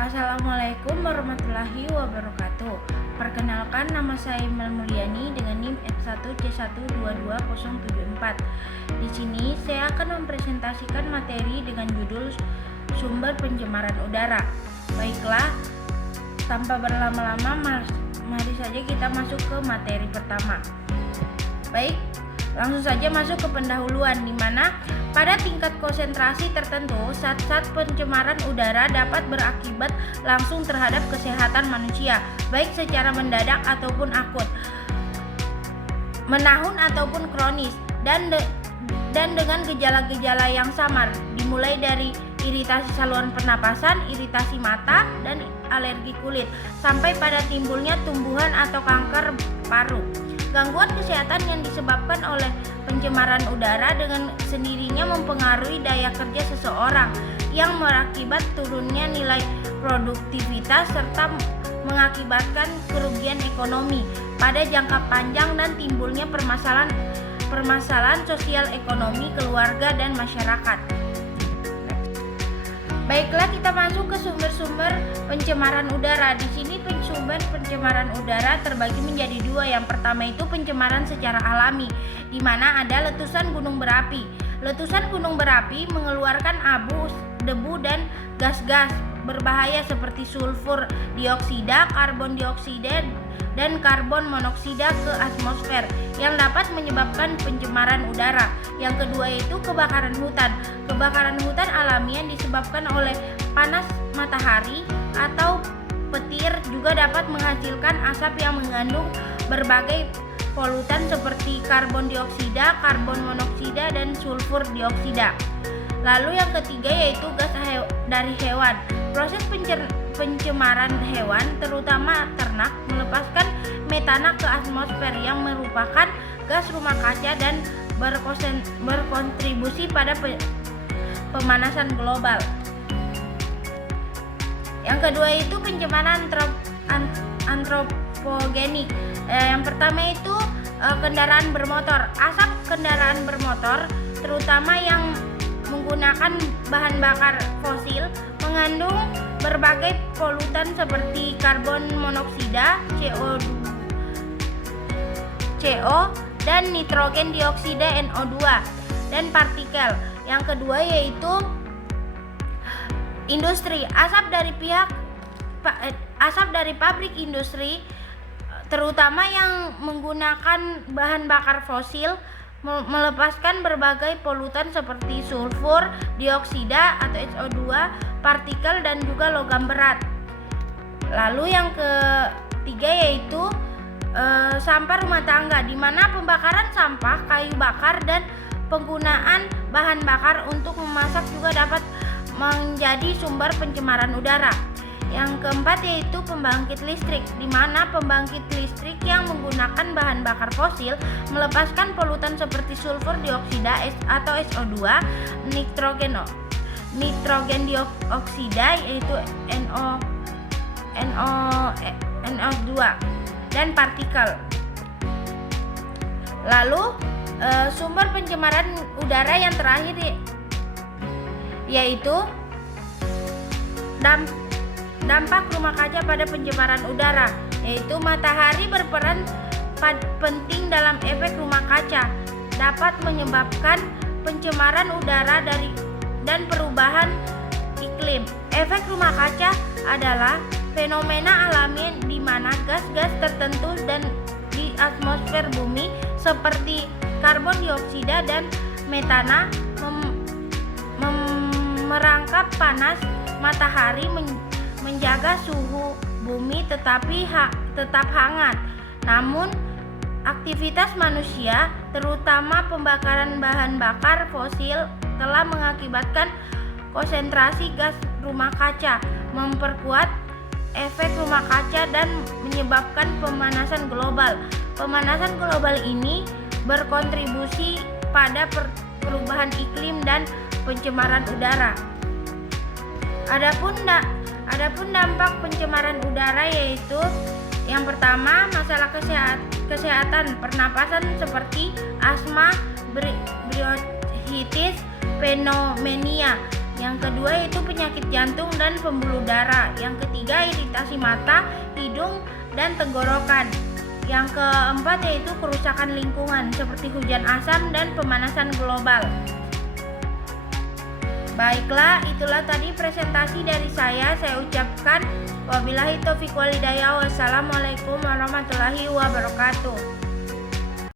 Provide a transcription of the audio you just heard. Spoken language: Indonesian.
Assalamualaikum warahmatullahi wabarakatuh. Perkenalkan, nama saya Imelda Mulyani dengan NIM F1C1222074. Di sini saya akan mempresentasikan materi dengan judul sumber pencemaran udara. Baiklah, tanpa berlama-lama, mari saja kita masuk ke materi pertama. Baik, langsung saja masuk ke pendahuluan, di mana pada tingkat konsentrasi tertentu, zat-zat pencemaran udara dapat berakibat langsung terhadap kesehatan manusia, baik secara mendadak ataupun akut, menahun ataupun kronis, dan dengan gejala-gejala yang samar, dimulai dari iritasi saluran pernapasan, iritasi mata, dan alergi kulit, sampai pada timbulnya tumbuhan atau kanker paru. Gangguan kesehatan yang disebabkan oleh pencemaran udara dengan sendirinya mempengaruhi daya kerja seseorang, yang berakibat turunnya nilai produktivitas serta mengakibatkan kerugian ekonomi pada jangka panjang dan timbulnya permasalahan sosial ekonomi keluarga dan masyarakat. Baiklah, kita masuk ke sumber-sumber pencemaran udara. Di sini sumber pencemaran udara terbagi menjadi dua. Yang pertama itu pencemaran secara alami, di mana ada letusan gunung berapi. Letusan gunung berapi mengeluarkan abu, debu, dan gas-gas berbahaya seperti sulfur dioksida, karbon dioksida, dan karbon monoksida ke atmosfer yang dapat menyebabkan pencemaran udara. Yang kedua itu kebakaran hutan. Kebakaran hutan alami yang disebabkan oleh panas matahari atau petir juga dapat menghasilkan asap yang mengandung berbagai polutan seperti karbon dioksida, karbon monoksida, dan sulfur dioksida. Lalu yang ketiga yaitu gas dari hewan. Proses pencemaran hewan, terutama ternak, melepaskan metana ke atmosfer yang merupakan gas rumah kaca dan berkontribusi pada pemanasan global. Yang kedua itu pencemaran antropogenik. Yang pertama itu kendaraan bermotor. Asap kendaraan bermotor, terutama yang menggunakan bahan bakar fosil, mengandung berbagai polutan seperti karbon monoksida, CO, dan nitrogen dioksida NO2 dan partikel. Yang kedua yaitu industri. Asap dari pabrik industri, terutama yang menggunakan bahan bakar fosil, melepaskan berbagai polutan seperti sulfur dioksida atau SO2, partikel, dan juga logam berat. Lalu yang ketiga yaitu sampah rumah tangga, di mana pembakaran sampah, kayu bakar, dan penggunaan bahan bakar untuk memasak juga dapat menjadi sumber pencemaran udara. Yang keempat yaitu pembangkit listrik, di mana pembangkit listrik yang menggunakan bahan bakar fosil melepaskan polutan seperti sulfur dioksida atau SO2, nitrogen dioksida yaitu NO2 dan partikel. Lalu sumber pencemaran udara yang terakhir yaitu dampak rumah kaca pada pencemaran udara, yaitu matahari berperan penting dalam efek rumah kaca, dapat menyebabkan pencemaran udara dan perubahan iklim. Efek rumah kaca adalah fenomena alami di mana gas-gas tertentu dan di atmosfer bumi seperti karbon dioksida dan metana merangkap panas matahari, menjaga suhu bumi tetap hangat. Namun aktivitas manusia, terutama pembakaran bahan bakar fosil, telah mengakibatkan konsentrasi gas rumah kaca, memperkuat efek rumah kaca, dan menyebabkan pemanasan global. Pemanasan global ini berkontribusi pada perubahan iklim dan pencemaran udara. Adapun dampak pencemaran udara yaitu yang pertama masalah kesehatan pernapasan seperti asma, bronkitis, pneumonia, Yang kedua yaitu penyakit jantung dan pembuluh darah. Yang ketiga iritasi mata, hidung, dan tenggorokan. Yang keempat yaitu kerusakan lingkungan seperti hujan asam dan pemanasan global. Baiklah, itulah tadi presentasi dari saya. Saya ucapkan wabillahi taufiq wal hidayah. Wassalamualaikum warahmatullahi wabarakatuh.